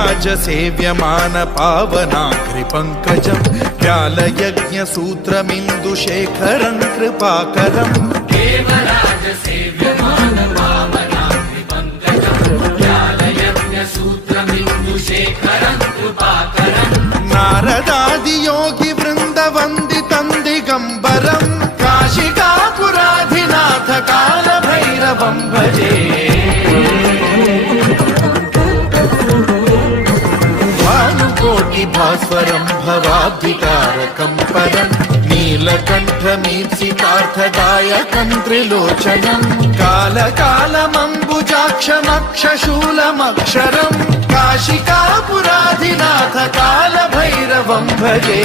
देवराज सेव्यमान पावनाघ्रिपङ्कजं व्यालयज्ञसूत्रमिन्दुशेखरं कृपाकरं देवराज सेव्यमान पावनाघ्रिपङ्कजं व्यालयज्ञसूत्रमिन्दुशेखरं कृपाकरं नारदादियोगि वृन्दवन्दितं दिगम्बरं काशिकापुराधिनाथ कालभैरवं भजे भास्वरं भवाब्धिकारकं परं नीलकण्ठमीप्सितार्थदायकं त्रिलोचनं कालकालमम्बुजाक्षमक्षशूलमक्षरं काशिकापुराधिनाथ कालभैरवं भजे।